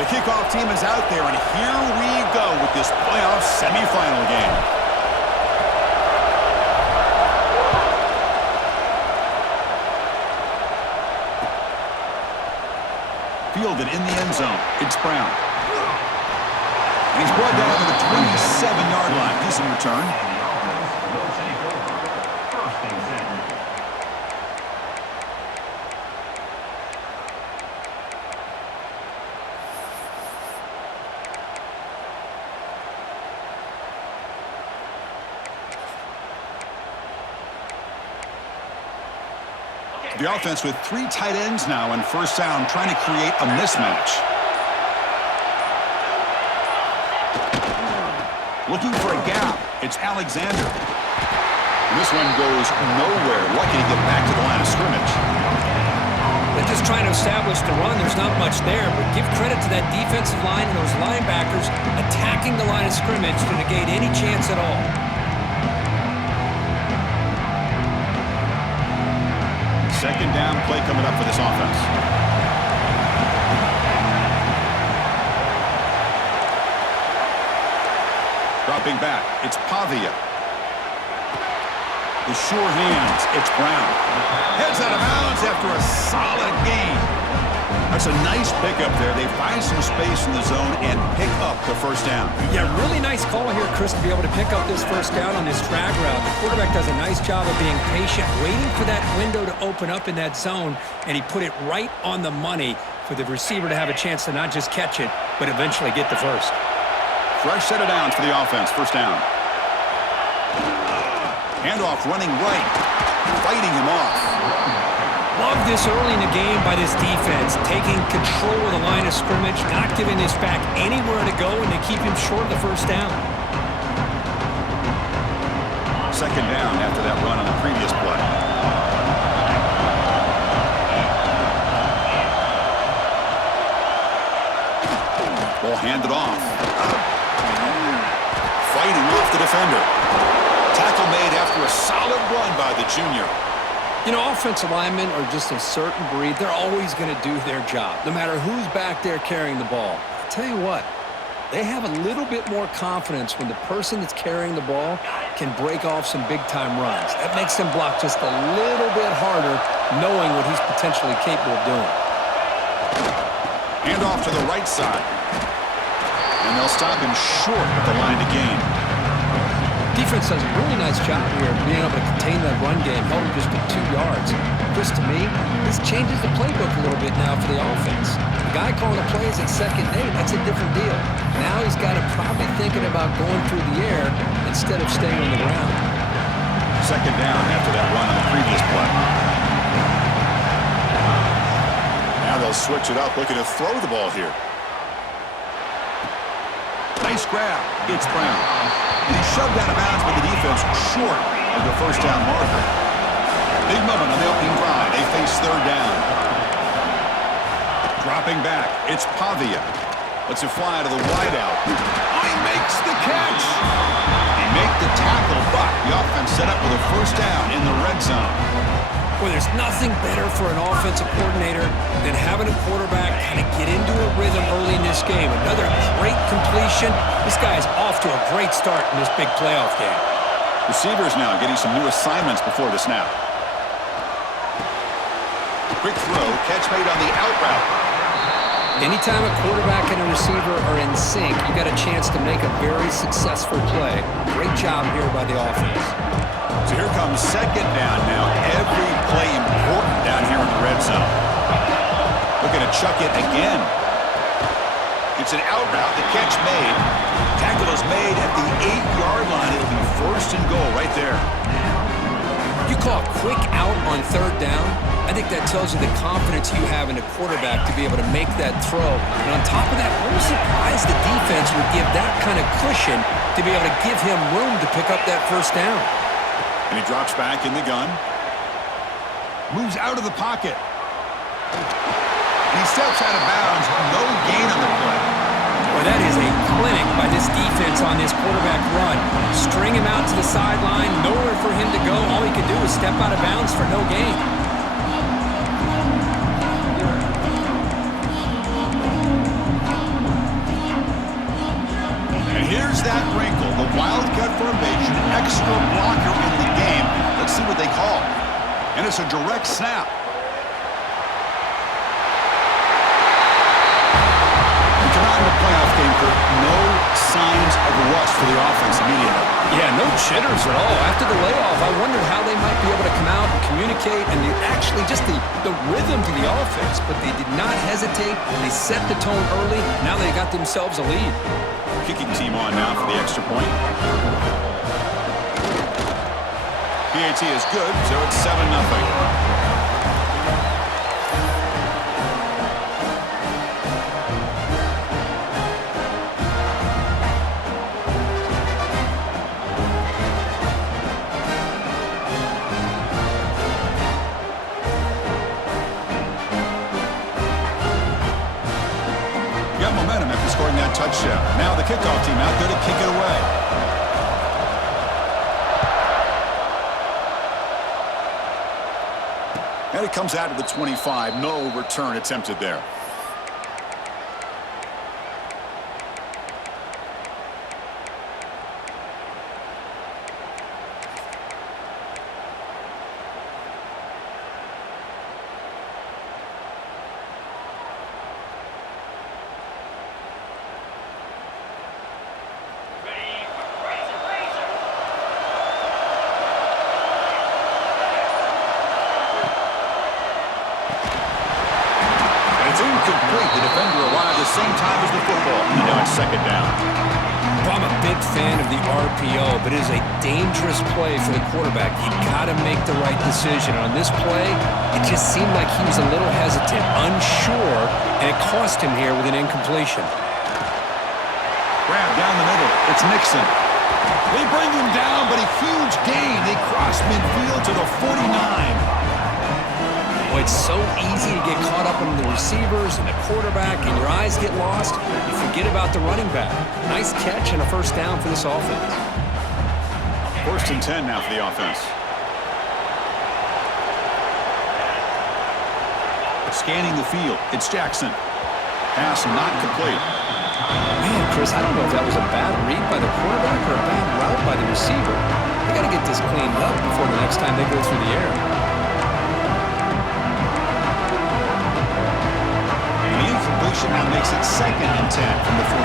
The kickoff team is out there, and here we go with this playoff semifinal game. Fielded in the end zone. It's Brown. And he's brought down to the 27-yard line. Decent return. The offense with 3 tight ends now on first down, trying to create a mismatch. Looking for a gap. It's Alexander. And this one goes nowhere. Lucky to get back to the line of scrimmage. They're just trying to establish the run. There's not much there, but give credit to that defensive line and those linebackers attacking the line of scrimmage to negate any chance at all. Second down play coming up for this offense. Dropping back, it's Pavia. The sure hands, it's Brown. Heads out of bounds after a solid gain. That's a nice pickup there. They find some space in the zone and pick up the first down. Yeah, really nice call here, Chris, to be able to pick up this first down on this drag route. The quarterback does a nice job of being patient, waiting for that window to open up in that zone, and he put it right on the money for the receiver to have a chance to not just catch it, but eventually get the first. Fresh set of downs for the offense. First down. Handoff running right. Fighting him off. Love this early in the game by this defense, taking control of the line of scrimmage, not giving this back anywhere to go, and they keep him short of the first down. Second down after that run on the previous play. Ball handed off. Fighting off the defender. Tackle made after a solid run by the junior. You know, offensive linemen are just a certain breed. They're always going to do their job, no matter who's back there carrying the ball. I'll tell you what, they have a little bit more confidence when the person that's carrying the ball can break off some big-time runs. That makes them block just a little bit harder, knowing what he's potentially capable of doing. Hand off to the right side. And they'll stop him short at the line to gain. Defense does a really nice job here of being able to contain that run game, held him just at 2 yards. Chris, to me, this changes the playbook a little bit now for the offense. The guy calling the plays at 2nd and 8, that's a different deal. Now he's got to probably thinking about going through the air instead of staying on the ground. Second down after that run on the previous play. Now they'll switch it up, looking to throw the ball here. Nice grab. It's Brown. And he's shoved out of bounds by the defense short of the first down marker. Big moment on the opening drive. They face third down. Dropping back, it's Pavia. Lets it fly to the wideout. Oh, he makes the catch. He made the tackle, but the offense set up with a first down in the red zone. Well, there's nothing better for an offensive coordinator than having a quarterback kind of get into a rhythm early in this game. Another great completion. This guy is off to a great start in this big playoff game. Receivers now getting some new assignments before the snap. Quick throw, catch made on the out route. Anytime a quarterback and a receiver are in sync, you got a chance to make a very successful play. Great job here by the offense. So here comes second down now. Every play important down here in the red zone. Looking to chuck it again. It's an out route. The catch made. Tackle is made at the 8-yard line. It'll be first and goal right there. You call a quick out on third down. I think that tells you the confidence you have in the quarterback to be able to make that throw. And on top of that, I'm surprised the defense would give that kind of cushion to be able to give him room to pick up that first down. And he drops back in the gun. Moves out of the pocket. And he steps out of bounds. No gain on the play. Well, that is a clinic by this defense on this quarterback run. String him out to the sideline, nowhere for him to go. All he could do is step out of bounds for no gain. wrinkle, the Wildcat formation, extra blocker in the game. Let's see what they call. And it's a direct snap. We come out in the playoff game, Kurt. No signs of rust for the offense immediately. Yeah, no jitters at all. After the layoff, I wondered how they might be able to come out and communicate and actually just the rhythm to the offense. But they did not hesitate. They set the tone early. Now they got themselves a lead. Kicking team on now for the extra point. PAT is good, so it's 7-0. Momentum after scoring that touchdown. Now the kickoff team out there to kick it away. And it comes out of the 25. No return attempted there. Incomplete. The defender arrived at the same time as the football. And now it's second down. Well, I'm a big fan of the RPO, but it is a dangerous play for the quarterback. You got to make the right decision. On this play, it just seemed like he was a little hesitant, unsure, and it cost him here with an incompletion. Grab down the middle. It's Nixon. They bring him down, but a huge gain. They cross midfield to the 49. Well, it's so easy to get caught up in the receivers and the quarterback, and your eyes get lost. You forget about the running back. Nice catch and a first down for this offense. 1st and 10 now for the offense. Scanning the field. It's Jackson. Pass not complete. Man, Chris, I don't know if that was a bad read by the quarterback or a bad route by the receiver. They got to get this cleaned up before the next time they go through the air. Now makes it 2nd and 10 from the 49.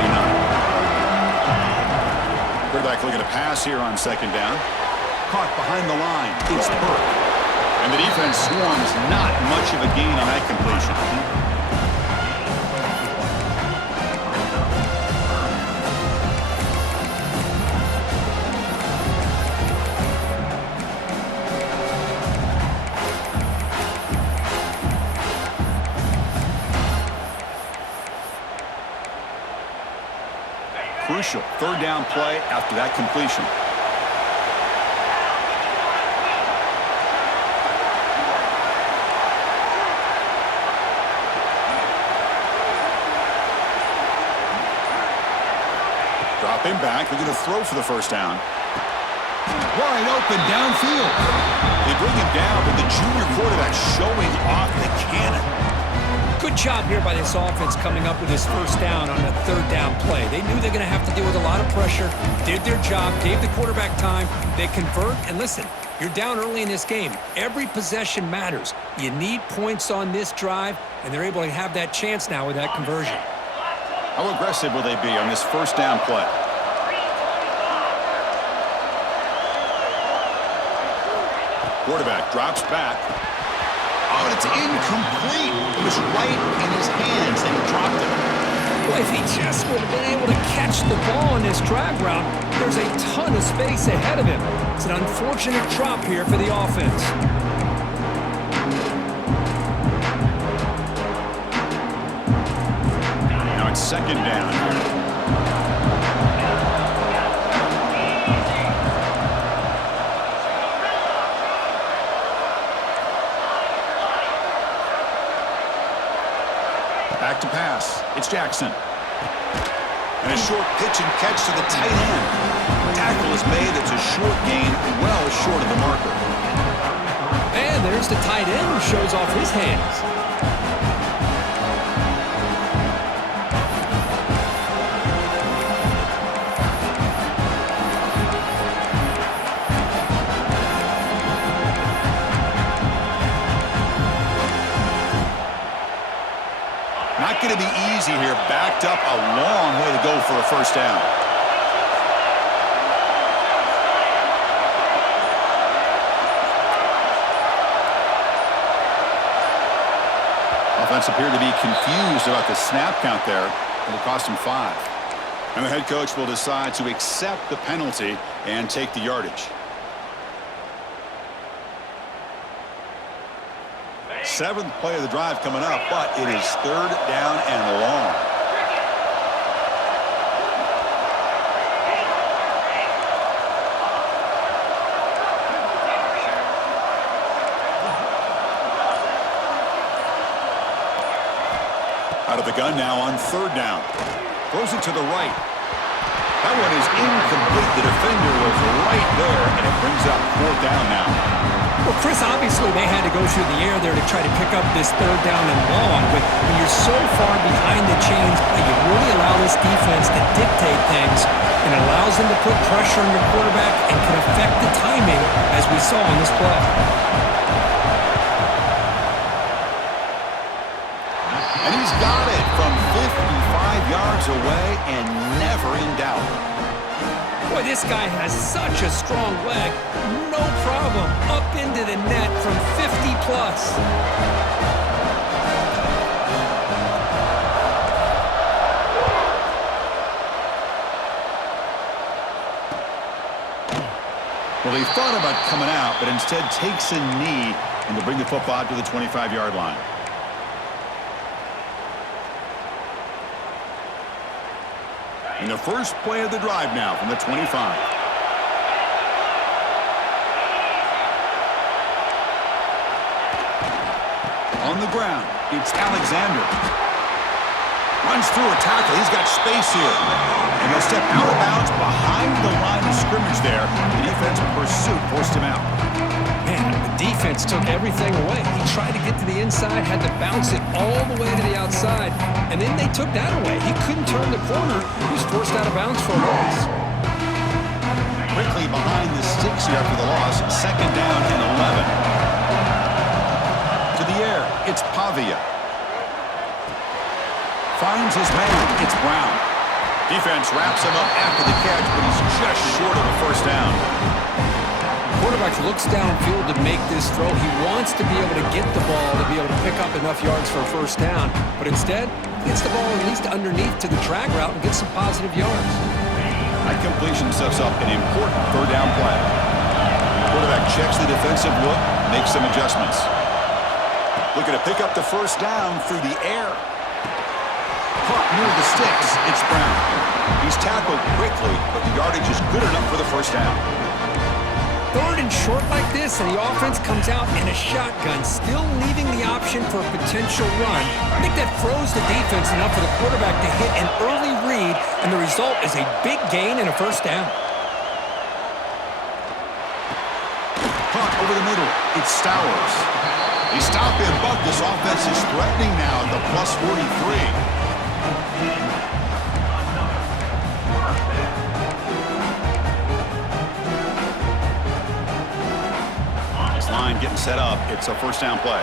Quarterback looking to pass here on 2nd down. Caught behind the line. It's Burke. And the defense swarms not much of a gain on that completion. Crucial 3rd down play after that completion. Drop him back. They're going to throw for the 1st down. Wide open downfield. They bring him down, but the junior quarterback showing off the cannon. Good job here by this offense coming up with this 1st down on the 3rd down play. They knew they're going to have to deal with a lot of pressure, did their job, gave the quarterback time. They convert, and listen, you're down early in this game. Every possession matters. You need points on this drive, and they're able to have that chance now with that conversion. How aggressive will they be on this 1st down play? Quarterback drops back. Oh, it's incomplete. It was right in his hands, and he dropped it. Well, if he just would have been able to catch the ball in this drag route, there's a ton of space ahead of him. It's an unfortunate drop here for the offense. Now it's 2nd down here. Back to pass. It's Jackson. And a short pitch and catch to the tight end. Tackle is made. It's a short gain, well short of the marker. And there's the tight end who shows off his hands. going to be easy here. Backed up a long way to go for a first down. Offense appeared to be confused about the snap count there. It'll cost him 5. And the head coach will decide to accept the penalty and take the yardage. 7th play of the drive coming up, but it is 3rd down and long. Out of the gun now on 3rd down. Throws it to the right. That one is incomplete. The defender was right there, and it brings up 4th down now. Well, Chris, obviously they had to go through the air there to try to pick up this 3rd down and long, but when you're so far behind the chains, you really allow this defense to dictate things, and it allows them to put pressure on your quarterback and can affect the timing, as we saw on this play. And he's got it from 55 yards away and never in doubt. Boy, this guy has such a strong leg. No problem. Up into the net from 50 plus. Well, he thought about coming out, but instead takes a knee and will bring the football out to the 25-yard line. And the first play of the drive now from the 25. On the ground, it's Alexander. Runs through a tackle. He's got space here. And he'll step out of bounds behind the line of scrimmage there. The defense pursuit forced him out. Man, the defense took everything away. He tried to get to the inside, had to bounce it all the way to the outside, and then they took that away. He couldn't turn the corner. He was forced out of bounds for a loss. Quickly behind the sticks here after the loss. 2nd down and 11. To the air, it's Pavia. Finds his man. It's Brown. Defense wraps him up after the catch, but he's just short of a first down. Quarterback looks downfield to make this throw. He wants to be able to get the ball to be able to pick up enough yards for a first down, but instead he gets the ball at least underneath to the drag route and gets some positive yards. That completion sets up an important 3rd down play. Quarterback checks the defensive look, makes some adjustments. Looking to pick up the first down through the air. Caught near the sticks. It's Brown. He's tackled quickly, but the yardage is good enough for the first down. 3rd and short like this, and the offense comes out in a shotgun, still leaving the option for a potential run. I think that froze the defense enough for the quarterback to hit an early read, and the result is a big gain and a first down. Caught over the middle. It's Stowers. They stop him, but this offense is threatening now at the plus 43. Line getting set up. It's a first down play.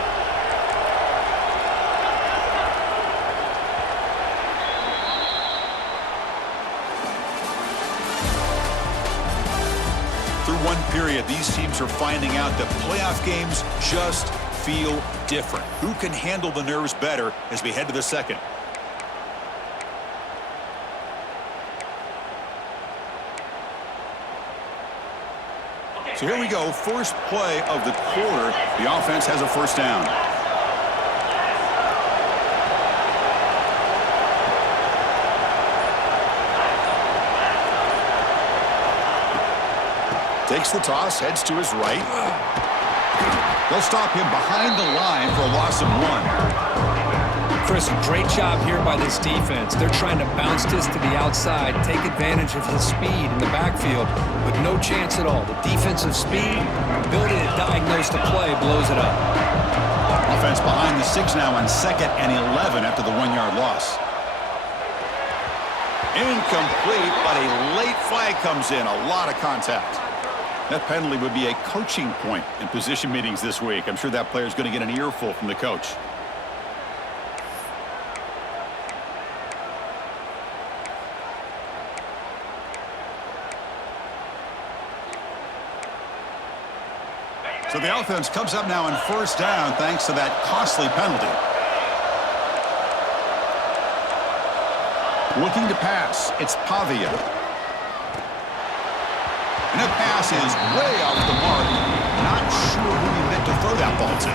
Through one period, these teams are finding out that playoff games just feel different. Who can handle the nerves better as we head to the second? So here we go, first play of the quarter. The offense has a first down. Takes the toss, heads to his right. They'll stop him behind the line for a loss of 1. Chris, great job here by this defense. They're trying to bounce this to the outside, take advantage of his speed in the backfield, but no chance at all. The defensive speed, ability to diagnose the play, blows it up. Offense behind the 6 now on 2nd and 11 after the 1-yard loss. Incomplete, but a late flag comes in. A lot of contact. That penalty would be a coaching point in position meetings this week. I'm sure that player's going to get an earful from the coach. So the offense comes up now on first down thanks to that costly penalty. Looking to pass, it's Pavia. And that pass is way off the mark. Not sure who he meant to throw that ball to.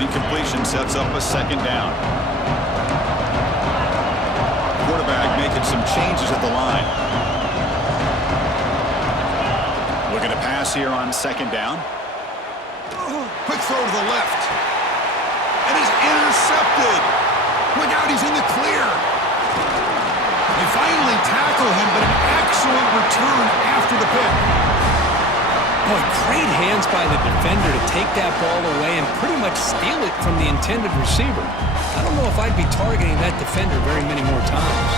Incompletion sets up a second down. Quarterback making some changes at the line. Looking to pass here on second down. Quick throw to the left. And he's intercepted. Look out, he's in the clear. They finally tackle him, but an excellent return after the pick. Boy, great hands by the defender to take that ball away and pretty much steal it from the intended receiver. I don't know if I'd be targeting that defender very many more times.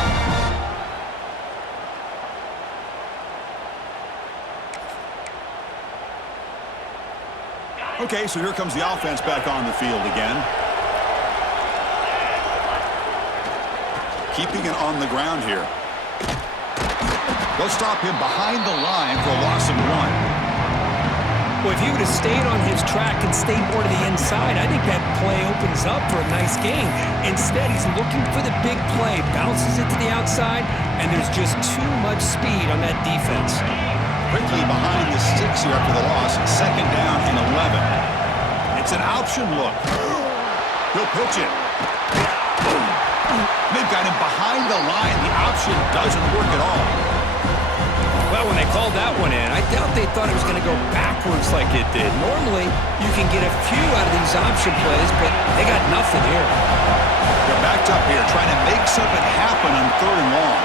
Okay, so here comes the offense back on the field again. Keeping it on the ground here. They'll stop him behind the line for a loss of 1. Well, if he would have stayed on his track and stayed more to the inside, I think that play opens up for a nice game. Instead, he's looking for the big play, bounces it to the outside, and there's just too much speed on that defense. Quickly behind the sticks here after the loss, second down and 11. It's an option look. He'll pitch it. They've got him behind the line. The option doesn't work at all. Well, when they called that one in, I doubt they thought it was going to go backwards like it did. Normally, you can get a few out of these option plays, but they got nothing here. They're backed up here, trying to make something happen on third and long.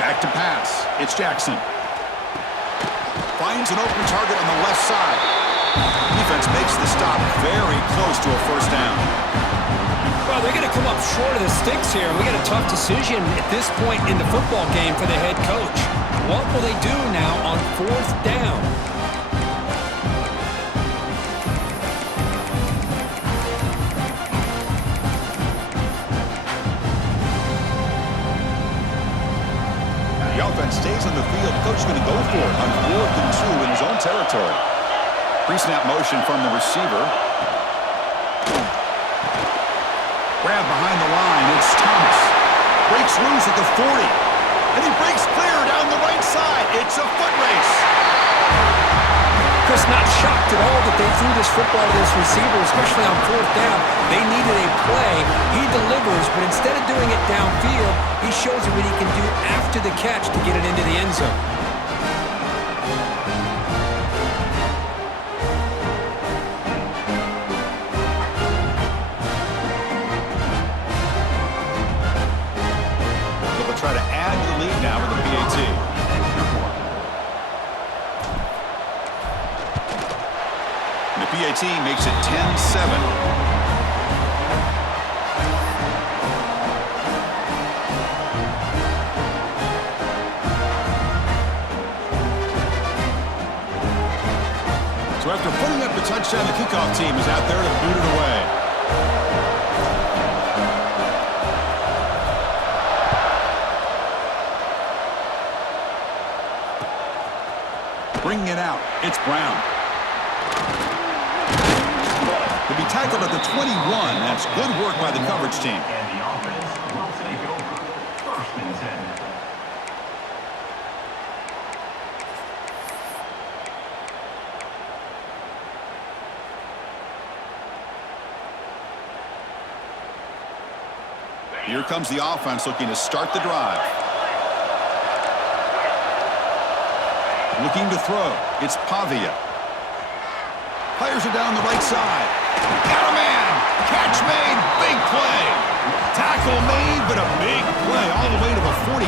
Back to pass. It's Jackson. Finds an open target on the left side. Defense makes the stop very close to a first down. Well, they're going to come up short of the sticks here. We got a tough decision at this point in the football game for the head coach. What will they do now on fourth down? The offense stays on the field. Coach is going to go for it on 4th and 2 in his own territory. Pre-snap motion from the receiver. Grab behind the line. It's Thomas. Breaks loose at the 40. And he breaks clear down the right side. It's a foot race. Chris, not shocked at all that they threw this football to this receiver, especially on fourth down. They needed a play. He delivers, but instead of doing it downfield, he shows you what he can do after the catch to get it into the end zone. So they'll try to add the lead now with the PAT. And the PAT makes it 10-7. So after putting up the touchdown, the kickoff team is out there to boot it away. Bringing it out, it's Brown. He'll be tackled at the 21. That's good work by the coverage team. And the offense will take over 1st and 10. Here comes the offense looking to start the drive. Looking to throw. It's Pavia. Fires it down the right side. Got a man. Catch made. Big play. Tackle made, but a big play all the way to the 48.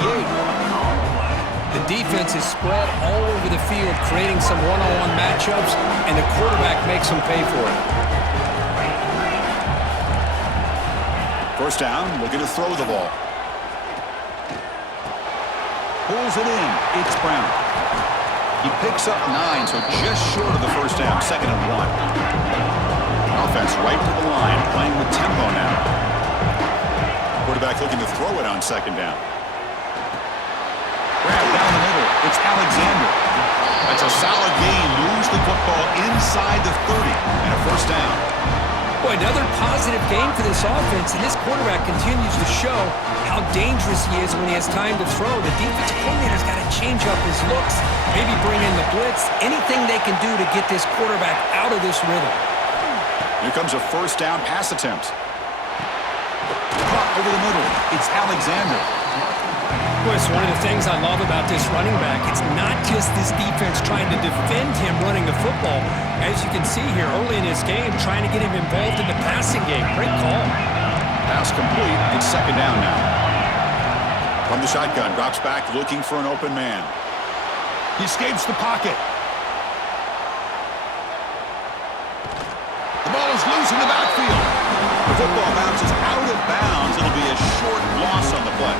The defense is spread all over the field, creating some one-on-one matchups, and the quarterback makes them pay for it. First down, looking to throw the ball. Pulls it in. It's Brown. He picks up 9, so just short of the first down, 2nd and 1. Offense right to the line, playing with tempo now. Quarterback looking to throw it on 2nd down. Grab down the middle. It's Alexander. That's a solid gain. Moves the football inside the 30 and a first down. Boy, another positive game for this offense, and this quarterback continues to show how dangerous he is when he has time to throw. The defensive coordinator's got to change up his looks, maybe bring in the blitz, anything they can do to get this quarterback out of this rhythm. Here comes a first down pass attempt. Caught over the middle. It's Alexander. Boy, it's one of the things I love about this running back. It's not just this defense trying to defend him running the football. As you can see here early in this game, trying to get him involved in the passing game. Great call. Pass complete. It's 2nd down now. From the shotgun, drops back looking for an open man. He escapes the pocket. The ball is loose in the backfield. The football bounces out of bounds. It'll be a short loss on the play.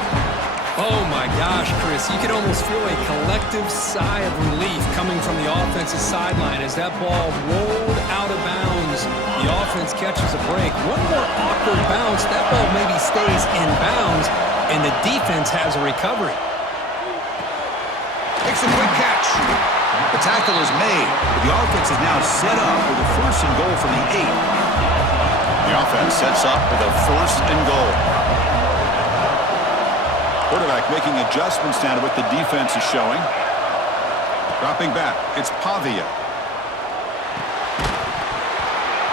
Oh my gosh, Chris, you can almost feel a collective sigh of relief coming from the offensive sideline as that ball rolled out of bounds. The offense catches a break. One more awkward bounce, that ball maybe stays in bounds, and the defense has a recovery. Makes a quick catch. The tackle is made, but the offense is now set up with a 1st and goal from the 8. The offense sets up with a 1st and goal. Quarterback making adjustments now to what the defense is showing. Dropping back, it's Pavia.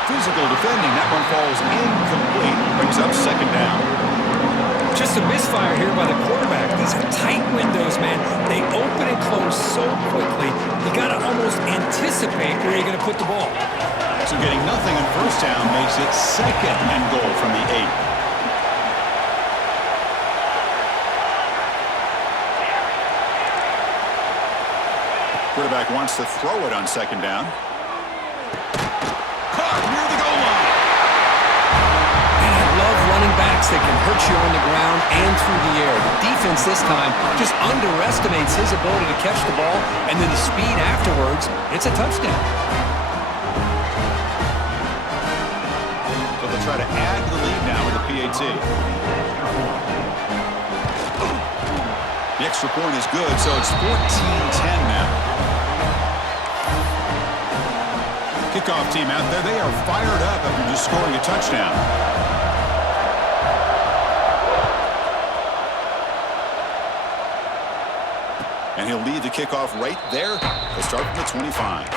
Physical defending, that one falls incomplete. Brings up 2nd down. Just a misfire here by the quarterback. These are tight windows, man. They open and close so quickly. You got to almost anticipate where you're going to put the ball. So getting nothing on first down makes it 2nd and goal from the 8. Quarterback wants to throw it on 2nd down. Caught near the goal line. And I love running backs that can hurt you on the ground and through the air. The defense this time just underestimates his ability to catch the ball, and then the speed afterwards, it's a touchdown. So they'll try to add to the lead now with the PAT. The extra point is good, so it's 14-10 now. Kickoff team out there, they are fired up after just scoring a touchdown. And he'll lead the kickoff right there. They'll start from the 25.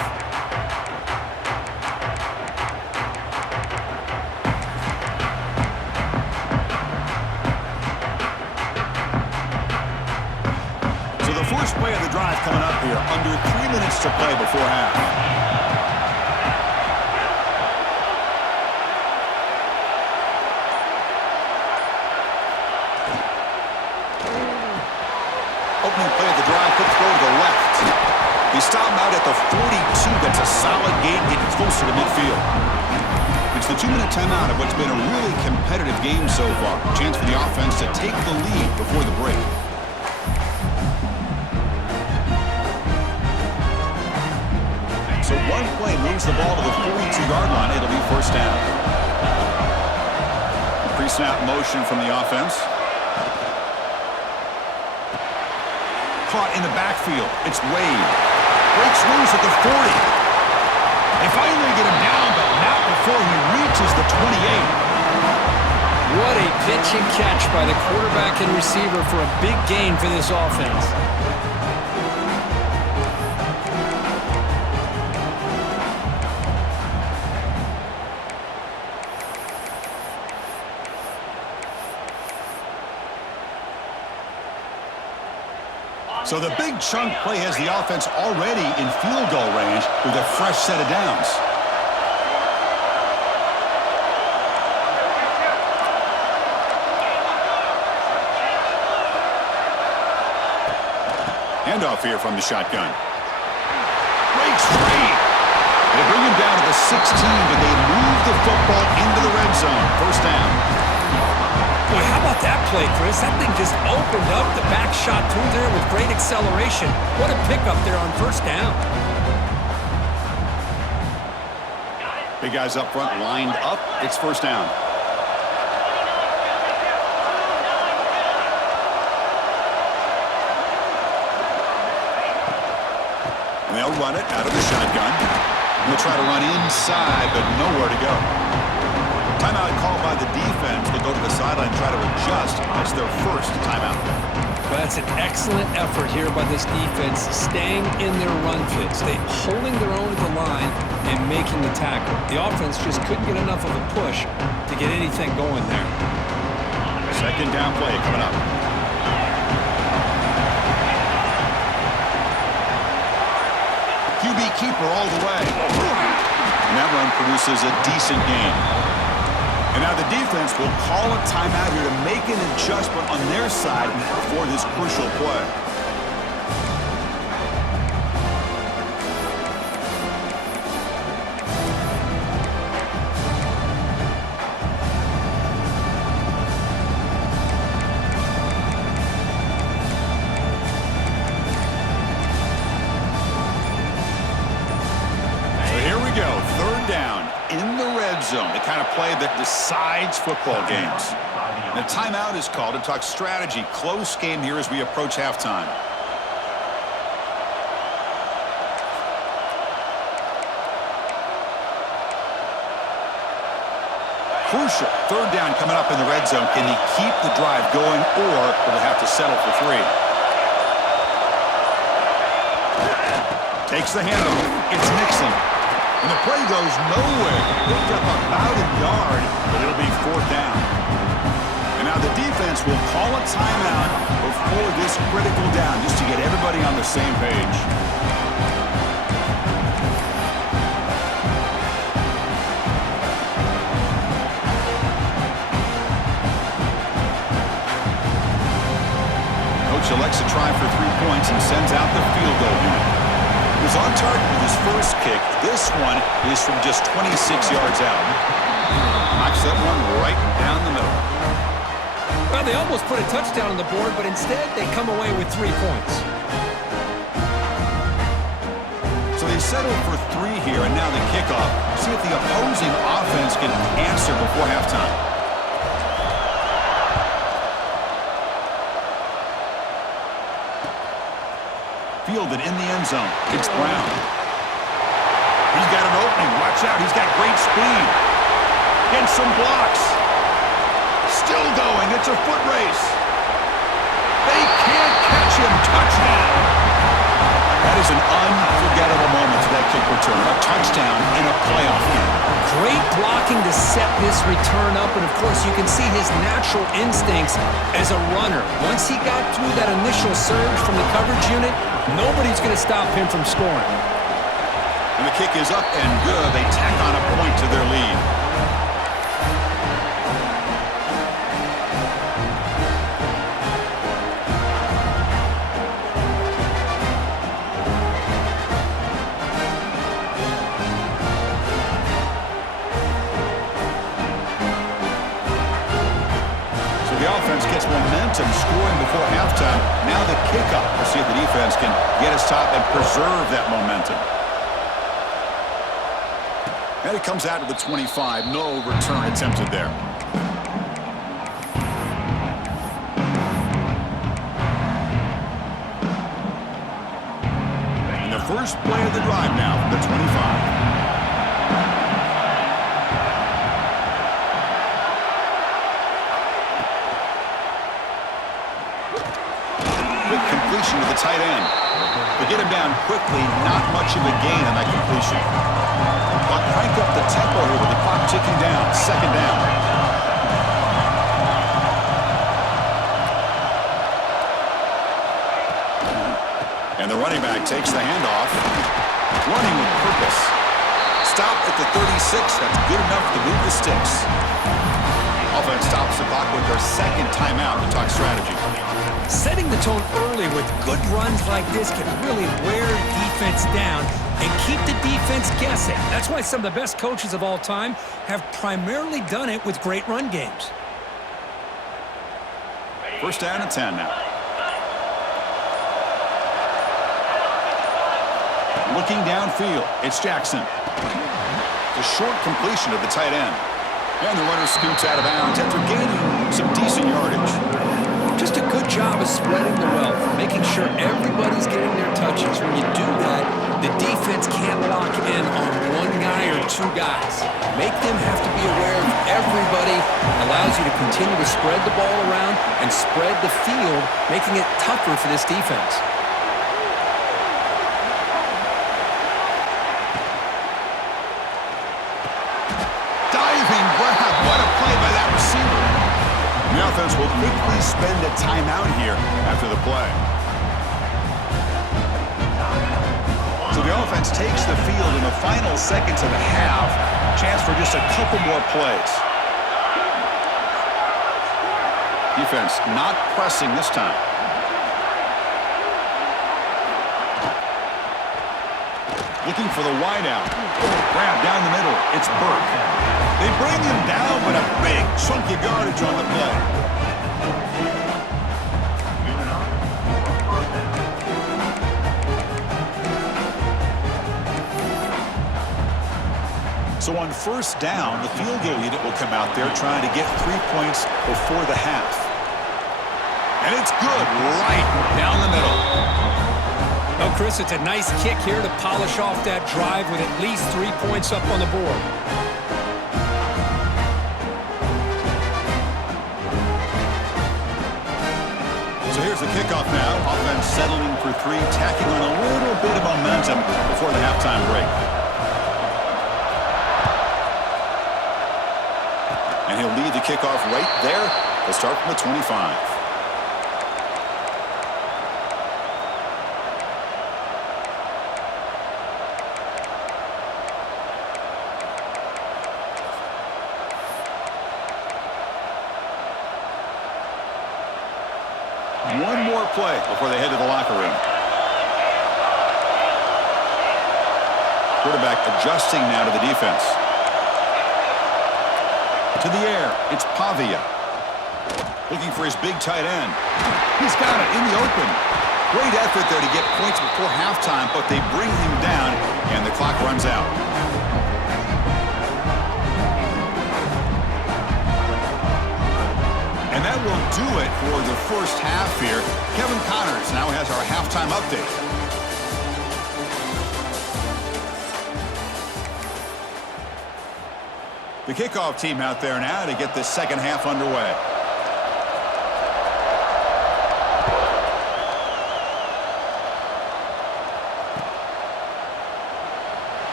So the first play of the drive coming up here, under 3 minutes to play before half. Opening play of the drive, quick throw to the left. He stopped out at the 42. That's a solid gain, getting closer to midfield. It's the 2-minute timeout of what's been a really competitive game so far. Chance for the offense to take the lead before the break. So one play moves the ball to the 42-yard line. It'll be first down. Pre-snap motion from the offense. Caught in the backfield. It's Wade. Breaks loose at the 40. They finally get him down, but not before he reaches the 28. What a pitch and catch by the quarterback and receiver for a big gain for this offense. So the big chunk play has the offense already in field goal range with a fresh set of downs. Handoff here from the shotgun. Breaks free. They bring him down to the 16, but they move the football into the red zone. First down. Boy, how about that play, Chris. That thing just opened up. The back shot through there with great acceleration. What a pickup there on first down. Big guys up front lined up. It's first down. And they'll run it out of the shotgun. They'll try to run inside, but nowhere to go. Timeout called by the defense. They'll go to the sideline and try to adjust. That's their first timeout. Well, that's an excellent effort here by this defense, staying in their run fits. They holding their own at the line and making the tackle. The offense just couldn't get enough of a push to get anything going there. Second down play coming up. QB keeper all the way. And that run produces a decent gain. And now the defense will call a timeout here to make an adjustment on their side for this crucial play. The kind of play that decides football games. The timeout is called to talk strategy. Close game here as we approach halftime. Crucial. Third down coming up in the red zone. Can he keep the drive going, or will they have to settle for 3? Takes the handoff. It's Mixon. And the play goes nowhere. Picked up about a yard, but it'll be fourth down. And now the defense will call a timeout before this critical down, just to get everybody on the same page. Coach elects to try for 3 points and sends out the field goal unit. He was on target with his first kick. This one is from just 26 yards out. Knocks that one right down the middle. Well, they almost put a touchdown on the board, but instead they come away with 3 points. So they settle for 3 here, and now the kickoff. See if the opposing offense can answer before halftime. Fielded in the end zone. It's Brown. He's got an opening. Watch out. He's got great speed. Against some blocks. Still going. It's a foot race. They can't catch him. Touchdown. That is an unforgettable moment for that kick return. A touchdown in a playoff game. Great blocking to set this return up, and of course you can see his natural instincts as a runner. Once he got through that initial surge from the coverage unit, nobody's going to stop him from scoring. And the kick is up and good. They tack on a point to their lead. The offense gets momentum scoring before halftime. Now the kickoff. We'll see if the defense can get us top and preserve that momentum. And it comes out to the 25. No return attempted there. And the first play of the drive now from the 25. Completion to the tight end. They get him down quickly, not much of a gain on that completion. But crank up the tempo here with the clock ticking down. Second down. And the running back takes the handoff. Running with purpose. Stopped at the 36. That's good enough to move the sticks. Offense stops the clock with their second timeout to talk strategy. Setting the tone early with good runs like this can really wear defense down and keep the defense guessing. That's why some of the best coaches of all time have primarily done it with great run games. First down and 10 now. Looking downfield, it's Jackson. The short completion of the tight end. And the runner scoots out of bounds after gaining some decent yardage. Just a good job of spreading the wealth, making sure everybody's getting their touches. When you do that, the defense can't lock in on one guy or two guys. Make them have to be aware of everybody. It allows you to continue to spread the ball around and spread the field, making it tougher for this defense. Diving grab. What a play by that receiver. The offense will quickly spend a timeout here after the play. So the offense takes the field in the final seconds of the half. Chance for just a couple more plays. Defense not pressing this time. Looking for the wideout. Grab down the middle. It's Burke. They bring him down, but a big chunk of yardage on the play. So on first down, the field goal unit will come out there trying to get 3 points before the half. And it's good right down the middle. Oh, Chris, it's a nice kick here to polish off that drive with at least 3 points up on the board. So here's the kickoff now. Offense settling for 3, tacking on a little bit of momentum before the halftime break. And he'll lead the kickoff right there. They'll start from the 25. One more play before they head to the locker room. Quarterback adjusting now to the defense. To the air, it's Pavia. Looking for his big tight end. He's got it in the open. Great effort there to get points before halftime, but they bring him down, and the clock runs out. And that will do it for the first half here. Kevin Connors now has our halftime update. The kickoff team out there now to get the second half underway.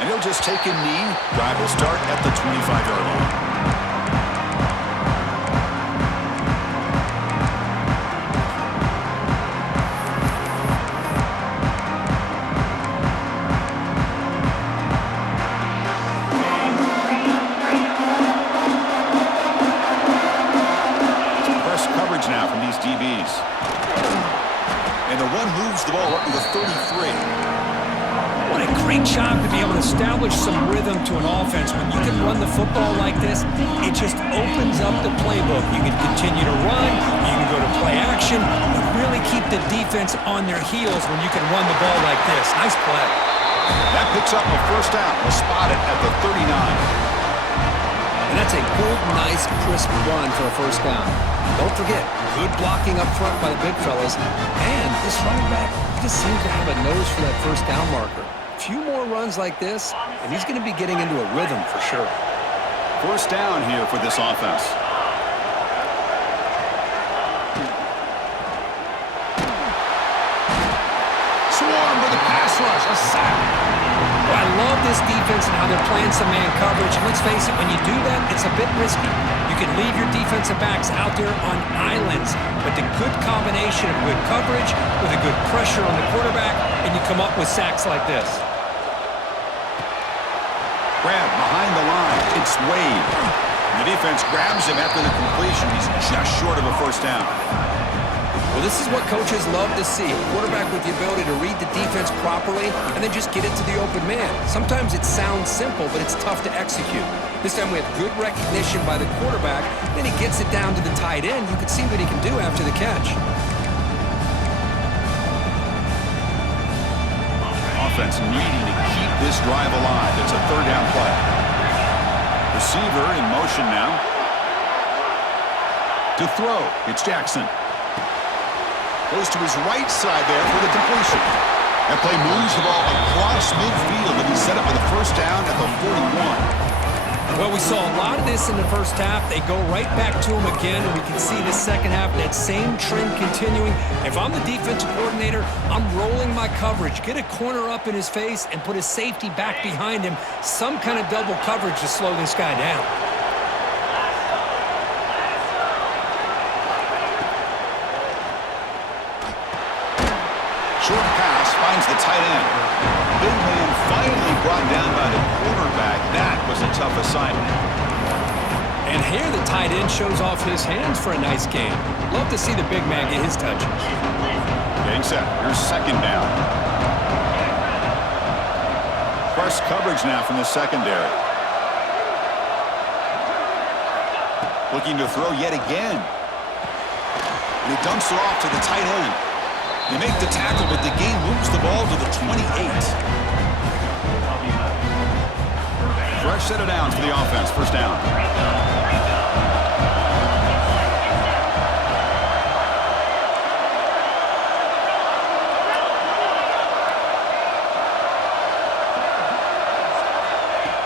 And he'll just take a knee. Drive will start at the 25-yard line. The ball up to the 33. What a great job to be able to establish some rhythm to an offense. When you can run the football like this, it just opens up the playbook. You can continue to run, you can go to play action, and really keep the defense on their heels when you can run the ball like this. Nice play. That picks up a first down. We'll spot it at the 39. And that's a good, nice, crisp run for a first down. Don't forget, good blocking up front by the big fellas. And this running back just seems to have a nose for that first down marker. A few more runs like this, and he's going to be getting into a rhythm for sure. First down here for this offense. Swarm with a pass rush, a sack. Well, I love this defense and how they're playing some man coverage. And let's face it, when you do that, it's a bit risky. You can leave your defensive backs out there on islands, but the good combination of good coverage with a good pressure on the quarterback, and you come up with sacks like this. Grab behind the line. It's Wade. The defense grabs him after the completion. He's just short of a first down. Well, this is what coaches love to see. A quarterback with the ability to read the defense properly and then just get it to the open man. Sometimes it sounds simple, but it's tough to execute. This time we have good recognition by the quarterback. Then he gets it down to the tight end. You can see what he can do after the catch. Offense needing to keep this drive alive. It's a third down play. Receiver in motion now. To throw, it's Jackson. Goes to his right side there for the completion. That play moves the ball across midfield, and he's set up for the first down at the 41. Well, we saw a lot of this in the first half. They go right back to him again, and we can see the second half, that same trend continuing. If I'm the defensive coordinator, I'm rolling my coverage. Get a corner up in his face and put his safety back behind him. Some kind of double coverage to slow this guy down. Short pass finds the tight end. Big man finally brought down by the quarterback. That was a tough assignment. And here the tight end shows off his hands for a nice game. Love to see the big man get his touches. Getting set. Here's second down. Press coverage now from the secondary. Looking to throw yet again. And he dumps it off to the tight end. They make the tackle, but the game moves the ball to the 28. Fresh set of downs for the offense. First down.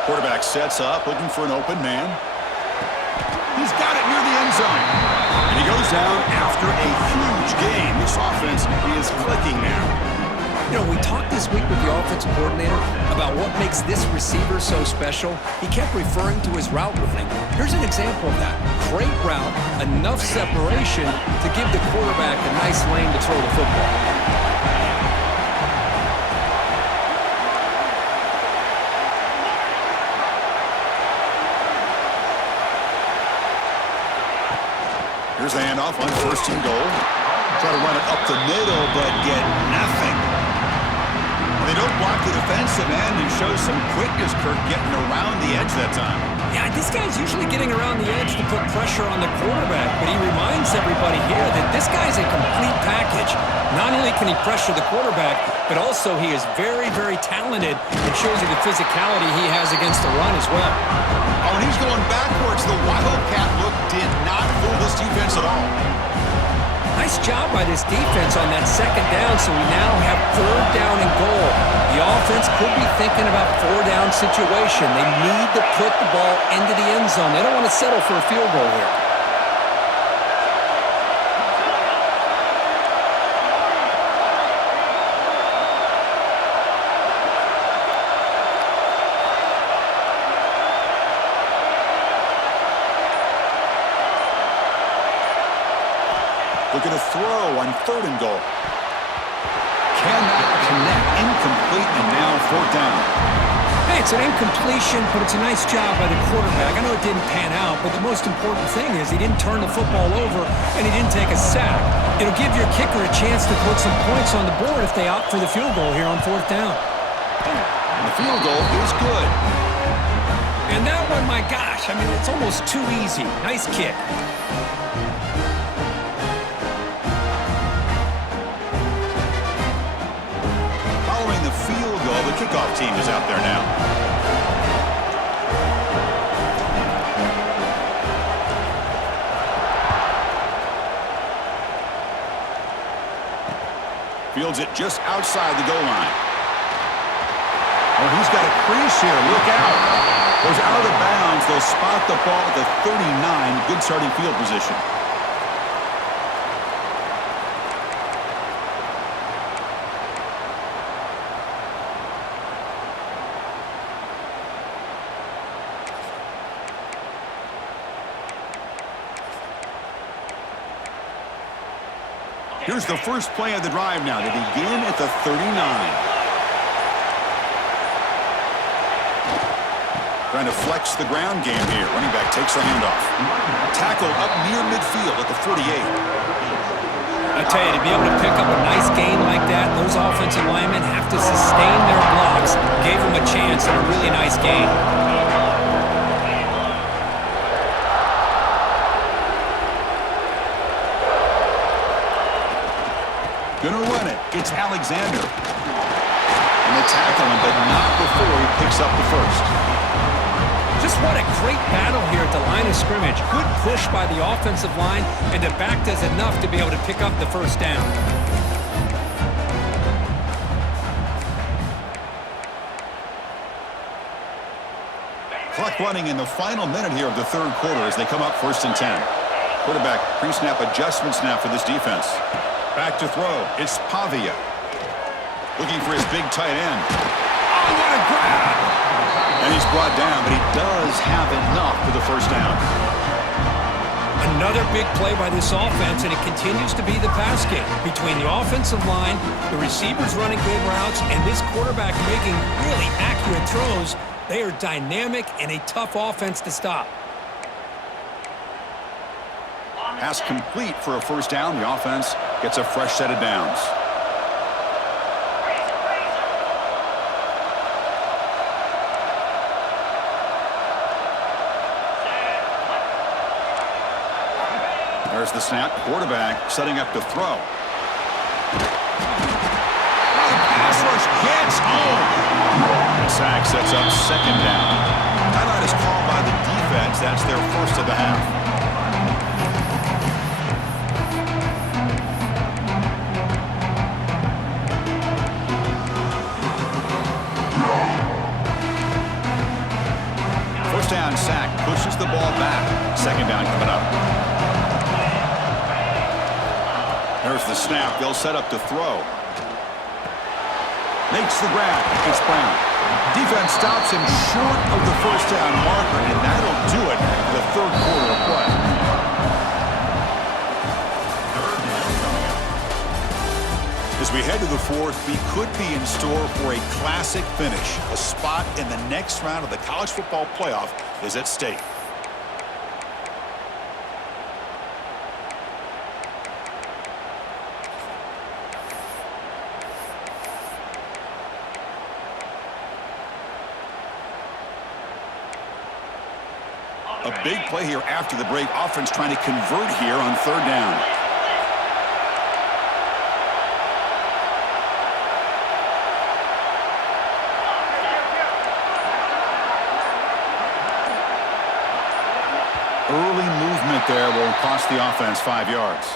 Quarterback sets up, looking for an open man. He's got it near the end zone. And he goes down after a huge gain. This offense is clicking now. You know, we talked this week with the offensive coordinator about what makes this receiver so special. He kept referring to his route running. Here's an example of that. Great route, enough separation to give the quarterback a nice lane to throw the football. Here's the handoff on first and goal. Try to run it up the middle, but get nothing. They don't block the defensive end and show some quickness, Kirk, getting around the edge that time. Yeah, this guy's usually getting around the edge to put pressure on the quarterback, but he reminds everybody here that this guy's a complete package. Not only can he pressure the quarterback, but also he is very, very talented. It shows you the physicality he has against the run as well. Oh, and he's going backwards. The Wildcat look did not fool this defense at all. Nice job by this defense on that second down, so we now have third down and goal. The offense could be thinking about four-down situation. They need to put the ball into the end zone. They don't want to settle for a field goal here. Looking to throw on third and goal. Cannot connect. Incomplete, and now fourth down. Hey, it's an incompletion, but it's a nice job by the quarterback. I know it didn't pan out, but the most important thing is he didn't turn the football over and he didn't take a sack. It'll give your kicker a chance to put some points on the board if they opt for the field goal here on fourth down. The field goal is good. And that one, my gosh, I mean, it's almost too easy. Nice kick. The field goal, the kickoff team is out there now. Fields it just outside the goal line. Oh, he's got a crease here. Look out. Goes out of bounds. They'll spot the ball at the 39. Good starting field position. Here's the first play of the drive now to begin at the 39. Trying to flex the ground game here. Running back takes the handoff. Tackle up near midfield at the 48. I tell you, to be able to pick up a nice gain like that, those offensive linemen have to sustain their blocks. Gave them a chance and a really nice gain. Gonna run it. It's Alexander. And they tackle him, but not before he picks up the first. Just what a great battle here at the line of scrimmage. Good push by the offensive line, and the back does enough to be able to pick up the first down. Clock running in the final minute here of the third quarter as they come up 1st and 10. Quarterback pre-snap adjustments now for this defense. Back to throw. It's Pavia. Looking for his big tight end. Oh, what a grab! And he's brought down, but he does have enough for the first down. Another big play by this offense, and it continues to be the pass game. Between the offensive line, the receivers running good routes, and this quarterback making really accurate throws, they are dynamic and a tough offense to stop. Pass complete for a first down. The offense gets a fresh set of downs. There's the snap. Quarterback setting up to throw. The pass rush gets home. Sack sets up 2nd down. Timeout is called by the defense. That's their first of the half. First down sack pushes the ball back. 2nd down coming up. There's the snap. They'll set up to throw. Makes the grab. It's Brown. Defense stops him short of the first down marker, and that'll do it for the third quarter of play. As we head to the fourth, we could be in store for a classic finish. A spot in the next round of the college football playoff is at stake. A big play here after the break. Offense trying to convert here on 3rd down. Early movement there will cost the offense 5 yards.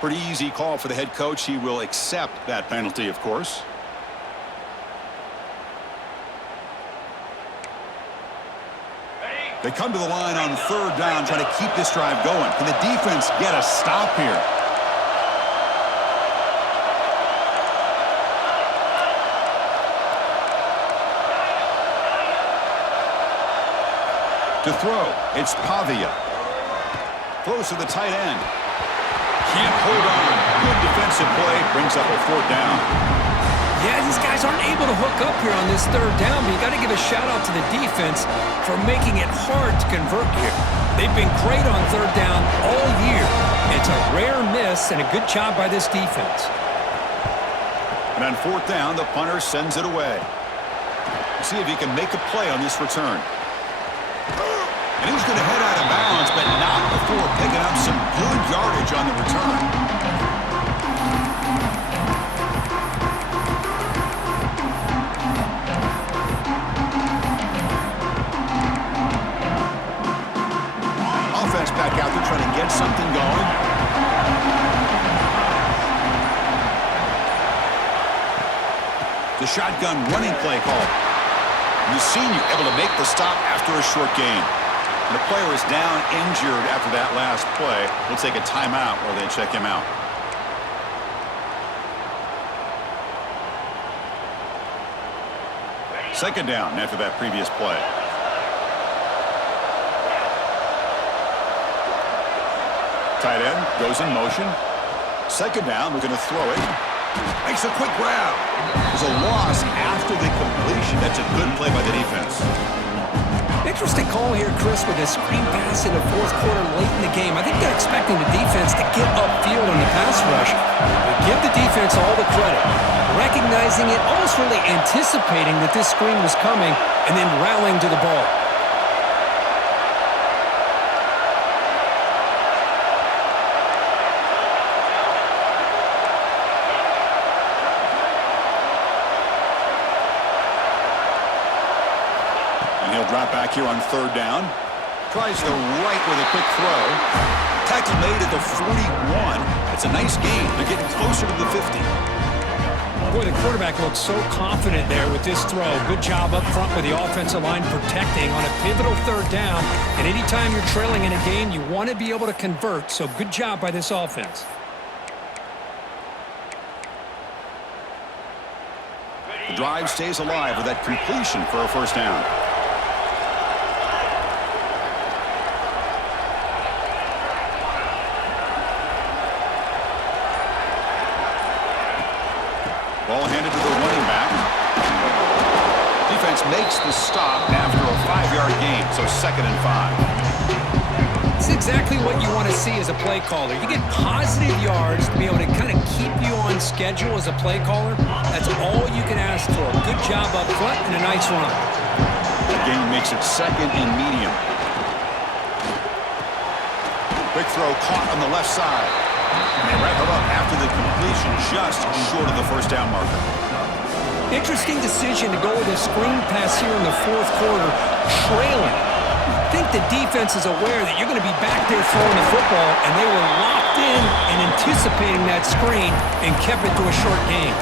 Pretty easy call for the head coach. He will accept that penalty, of course. They come to the line on 3rd down, trying to keep this drive going. Can the defense get a stop here? To throw, it's Pavia. Throws to the tight end. Can't hold on. Good defensive play. Brings up a 4th down. Yeah, these guys aren't able to hook up here on this 3rd down, but you got to give a shout-out to the defense for making it hard to convert here. They've been great on 3rd down all year. It's a rare miss and a good job by this defense. And on 4th down, the punter sends it away. See if he can make a play on this return. And he's going to head out of bounds, but not before picking up some good yardage on the return. Offense back out there trying to get something going. The shotgun running play call. And the senior able to make the stop after a short gain. And the player is down injured after that last play. We'll take a timeout while they check him out. Second down after that previous play. Tight end goes in motion. Second down, we're going to throw it. Makes a quick grab. There's a loss after the completion. That's a good play by the defense. Interesting call here, Chris, with a screen pass in the fourth quarter late in the game. I think they're expecting the defense to get upfield on the pass rush. But give the defense all the credit. Recognizing it, almost really anticipating that this screen was coming, and then rallying to the ball. He'll drop back here on third down. Tries the right with a quick throw. Tackle made at the 41. It's a nice gain. They're getting closer to the 50. Boy, the quarterback looks so confident there with this throw. Good job up front with the offensive line protecting on a pivotal third down. And anytime you're trailing in a game, you want to be able to convert. So good job by this offense. The drive stays alive with that completion for a first down. Ball handed to the running back. Defense makes the stop after a 5-yard gain, so 2nd and 5. It's exactly what you want to see as a play caller. You get positive yards to be able to kind of keep you on schedule as a play caller. That's all you can ask for. Good job up front and a nice run. The gain makes it 2nd and medium. Quick throw caught on the left side. And they wrap it up after the completion, just short of the first down marker. Interesting decision to go with a screen pass here in the fourth quarter, trailing. I think the defense is aware that you're going to be back there throwing the football, and they were locked in and anticipating that screen and kept it to a short gain.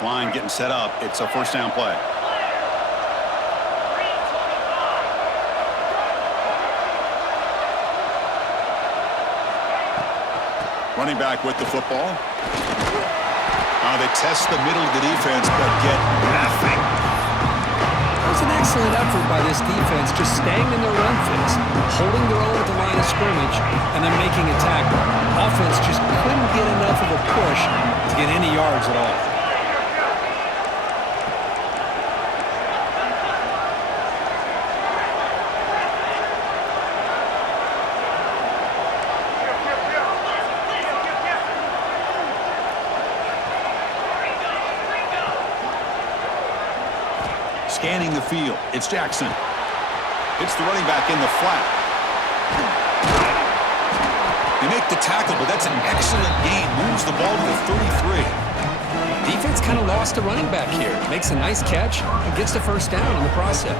Line getting set up. It's a first down play. Running back with the football. They test the middle of the defense but get nothing. That was an excellent effort by this defense, just staying in their run fits, holding their own at the line of scrimmage, and then making a tackle. Offense just couldn't get enough of a push to get any yards at all. Scanning the field. It's Jackson. Hits the running back in the flat. They make the tackle, but that's an excellent gain. Moves the ball to the 33. Defense kind of lost a running back here. Makes a nice catch and gets the first down in the process.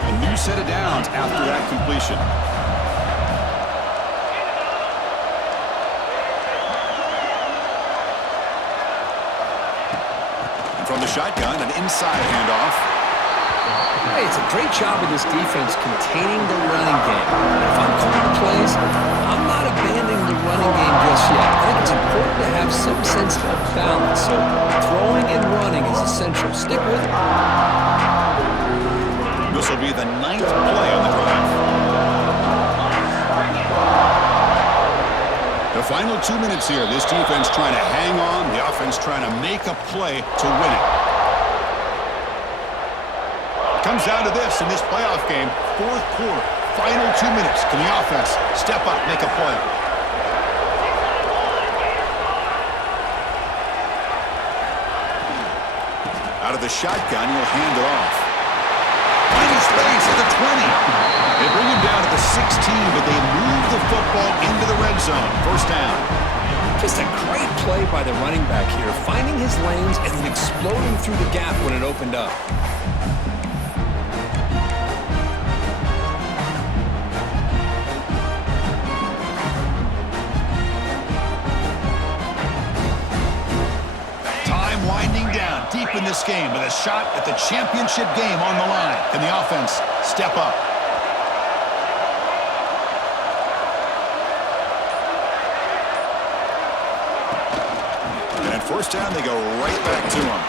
A new set of downs after that completion. From the shotgun, an inside handoff. Hey, it's a great job of this defense containing the running game. If I'm calling plays, I'm not abandoning the running game just yet. I think it's important to have some sense of balance. So throwing and running is essential. Stick with it. This will be the 9th play on the drive. The final 2 minutes here. This defense trying to hang on. The offense trying to make a play to win it. It comes down to this in this playoff game. Fourth quarter. Final 2 minutes. Can the offense step up, make a play? Out of the shotgun, he'll hand it off. Finding space at the 20. They bring him down at the 16, but they move the football into the red zone. First down. Just a great play by the running back here, finding his lanes and then exploding through the gap when it opened up. Time winding down deep in this game with a shot at the championship game on the line. Can the offense step up? First down, they go right back to him.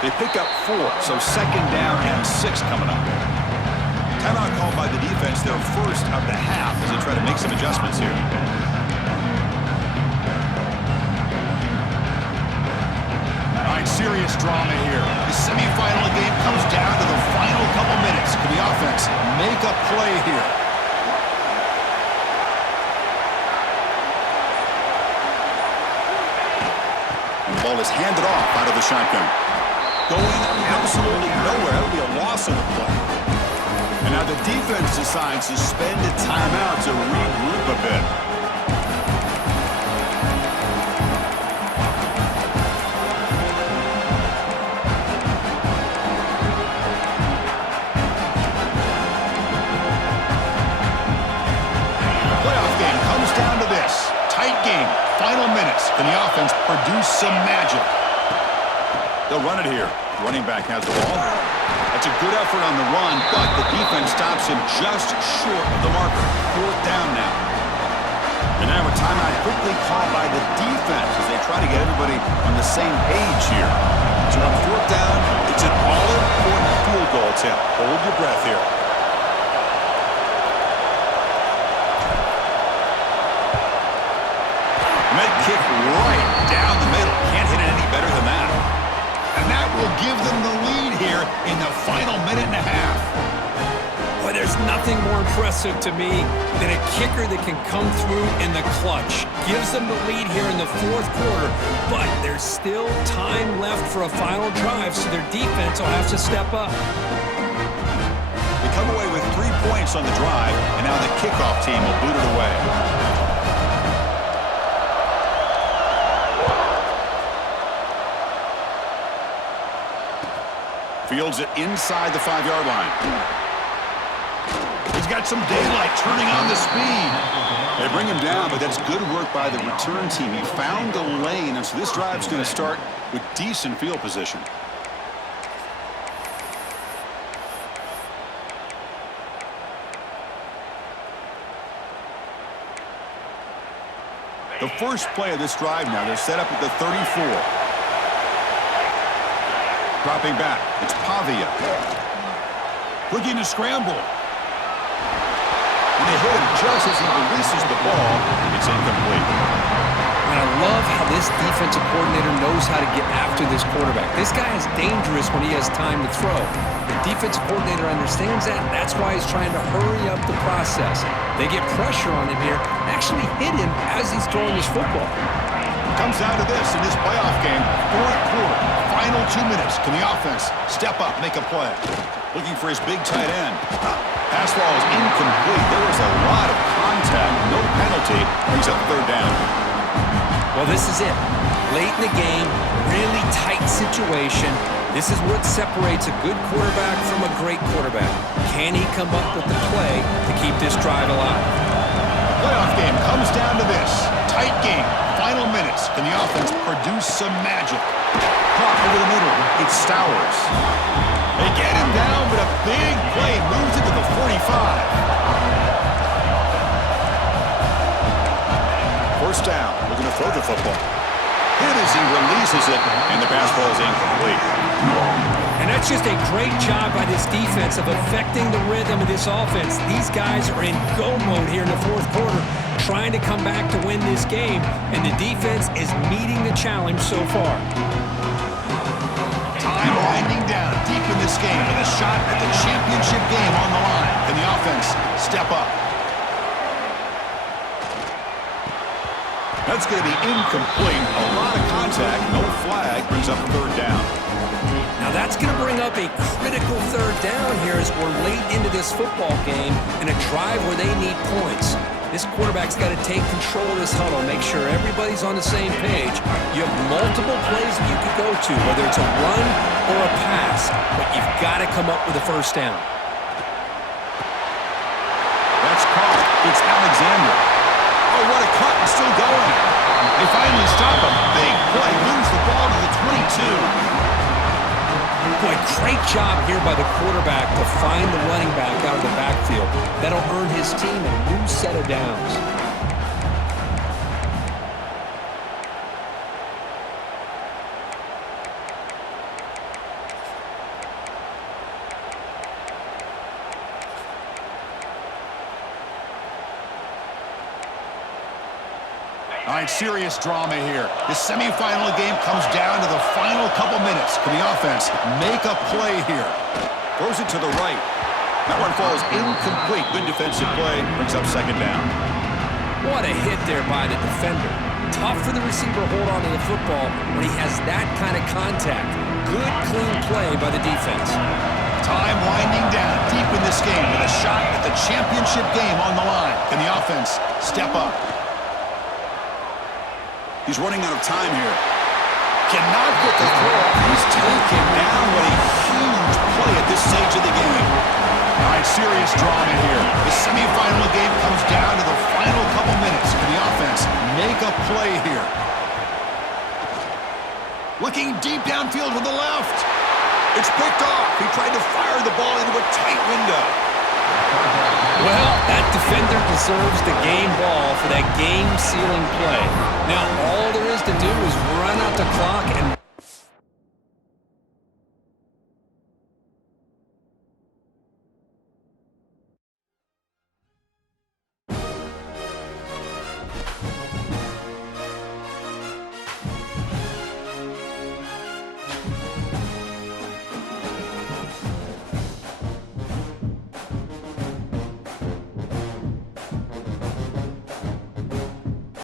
They pick up 4, so 2nd down and 6 coming up. Timeout called by the defense, their first of the half, as they try to make some adjustments here. All right, serious drama here. The semifinal game comes down to the final couple minutes. Can the offense make a play here? And the ball is handed off out of the shotgun. Going absolutely nowhere. That would be a loss on the play. And now the defense decides to spend a timeout to regroup a bit. The playoff game comes down to this. Tight game. Final minutes. Can the offense produce some magic? They'll run it here. Running back has the ball. That's a good effort on the run, but the defense stops him just short of the marker. 4th down now. And now a timeout quickly called by the defense as they try to get everybody on the same page here. So on 4th down, it's an all-important field goal attempt. Hold your breath here. Med kick right down the middle. Can't hit it any better than that. And that will give them the lead here in the final minute and a half. Boy, there's nothing more impressive to me than a kicker that can come through in the clutch. Gives them the lead here in the 4th quarter, but there's still time left for a final drive, so their defense will have to step up. They come away with 3 points on the drive, and now the kickoff team will boot it away. Fields it inside the 5-yard line. He's got some daylight turning on the speed. They bring him down, but that's good work by the return team. He found the lane, and so this drive's going to start with decent field position. The first play of this drive now, they're set up at the 34. Dropping back, it's Pavia. Looking to scramble. And they hit him just as he releases the ball. It's incomplete. And I love how this defensive coordinator knows how to get after this quarterback. This guy is dangerous when he has time to throw. The defensive coordinator understands that. That's why he's trying to hurry up the process. They get pressure on him here, actually hit him as he's throwing his football. Comes down to this in this playoff game, 4th quarter, final 2 minutes. Can the offense step up, make a play? Looking for his big tight end. Pass ball is incomplete. There was a lot of contact, no penalty. Brings up 3rd down. Well, this is it. Late in the game, really tight situation. This is what separates a good quarterback from a great quarterback. Can he come up with the play to keep this drive alive? Playoff game comes down to this. Tight game. Final minutes. Can the offense produce some magic? Caught over the middle. It's Stowers. They get him down, but a big play moves it to the 45. 1st down. Looking to throw the football. Hit as he releases it, and the pass ball is incomplete. And that's just a great job by this defense of affecting the rhythm of this offense. These guys are in go mode here in the 4th quarter, trying to come back to win this game, and the defense is meeting the challenge so far. Time winding down deep in this game with a shot at the championship game on the line. Can the offense step up? That's going to be incomplete. A lot of contact, no flag, brings up 3rd down. Now that's going to bring up a critical 3rd down here as we're late into this football game in a drive where they need points. This quarterback's got to take control of this huddle, make sure everybody's on the same page. You have multiple plays that you could go to, whether it's a run or a pass, but you've got to come up with a 1st down. That's caught. It's Alexander. Oh, what a cut, and still going. They finally stop him. Big play, moves the ball to the 22. Boy, great job here by the quarterback to find the running back out of the backfield. That'll earn his team a new set of downs. All right, serious drama here. The semifinal game comes down to the final couple minutes. Can the offense make a play here? Throws it to the right. That one falls incomplete. Good defensive play. Brings up second down. What a hit there by the defender. Tough for the receiver to hold on to the football when he has that kind of contact. Good, clean play by the defense. Time winding down deep in this game with a shot at the championship game on the line. Can the offense step up? He's running out of time here. Cannot get the throw off. He's taken down. What a huge play at this stage of the game. All right, serious drama here. The semifinal game comes down to the final couple minutes. Can the offense make a play here? Looking deep downfield to the left. It's picked off. He tried to fire the ball into a tight window. Well, that defender deserves the game ball for that game-sealing play. Now, all there is to do is run out the clock and